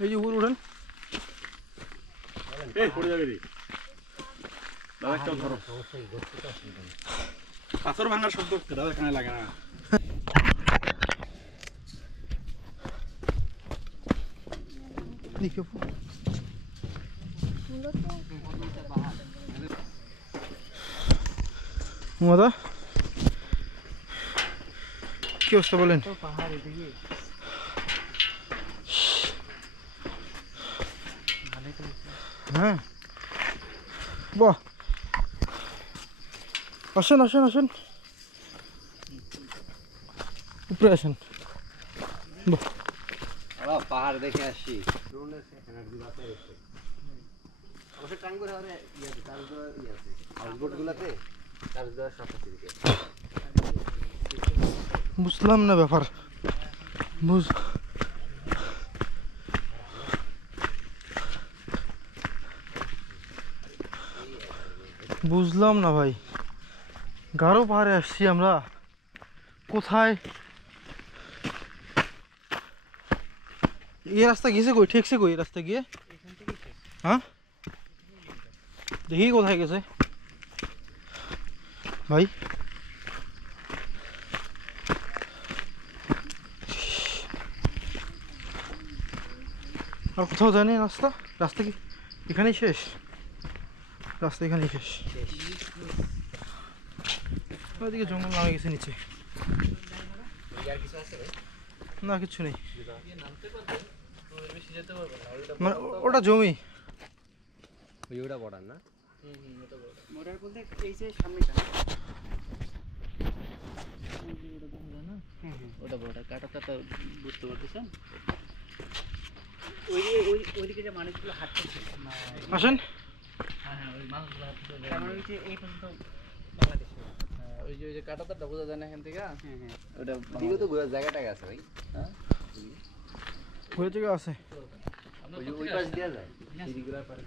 এই যে উপর উঠেন পাথর ভাঙার শব্দ এখানে লাগে না মদা কি অবস্থা বলেন হ্যাঁ বাহ আসেন আসেন আসেন উপরে আসেন বাহ পাহাড় দেখে আসছি বুঝলাম না ব্যাপার বুঝলাম না ভাই গারো পাহাড়ে আসছি আমরা কোথায় এই রাস্তা গেছে কই ঠেকছে কই এই রাস্তা গিয়ে হ্যাঁ দেখি কোথায় গেছে ভাই আর কোথাও জানি রাস্তা রাস্তা কি এখানেই শেষ রাস্তা এখানেই শেষ ওইদিকে জঙ্গল নামে গেছে নিচে না কিছু নেই মানে ওটা জমি ওটা বড়ার না মোটর বলতে এই যে সামনেটা ওটা বড় কাটা বুঝতে পারতেছেন ওইদিকে যে মানুষগুলো হাঁটতেছে আসেন হ্যাঁ ওই মানুষগুলো হাঁটতেছে আমার ওই যে এই পর্যন্ত বাংলাদেশে ওই যে কাটাতারটা বোঝা যায় না এখান থেকে হ্যাঁ ওটা দিকে তো ঘোরার জায়গাটা আছে ভাই হ্যাঁ ঘুরে থেকে আছে ওই পাশ দেওয়া যায় সিঁড়িগুলোর পাশে